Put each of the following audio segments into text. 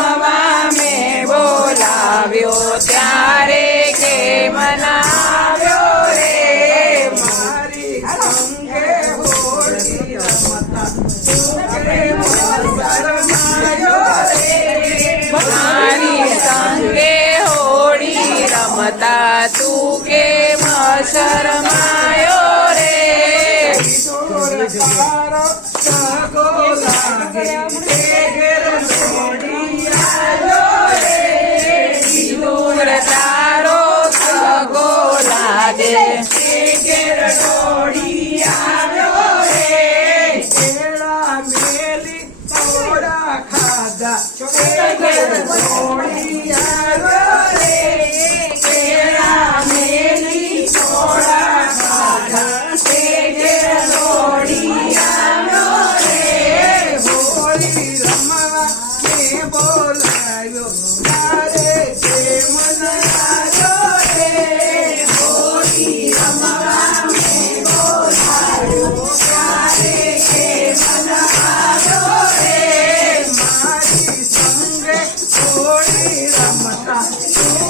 જન્મમાં મેં બોલાવ્યો ત્યારે કે મનાવ્યો રે મારી અંગે સંગે હોળી રમતા તું કે શરમાયો રે. તારો સગો લાગે Yes.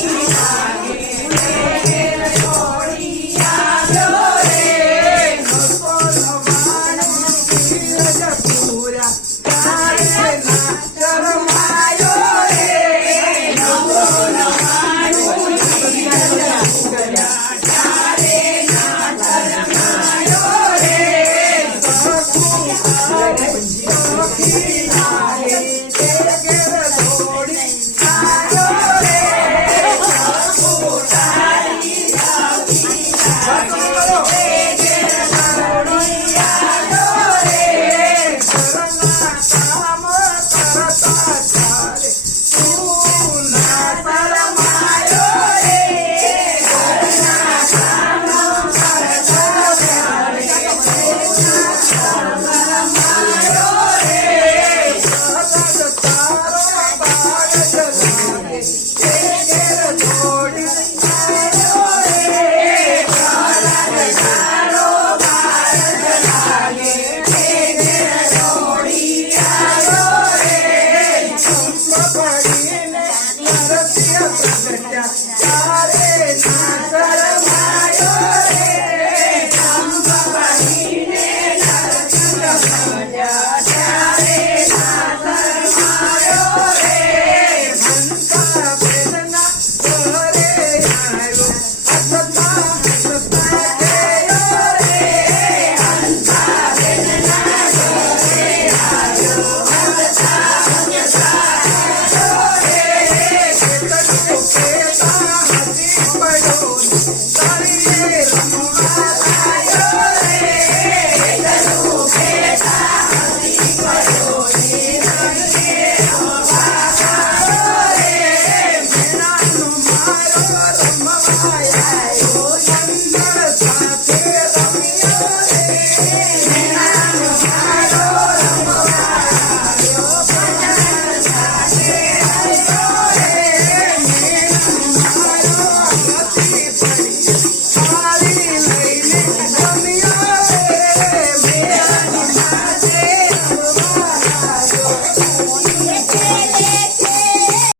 Jesus.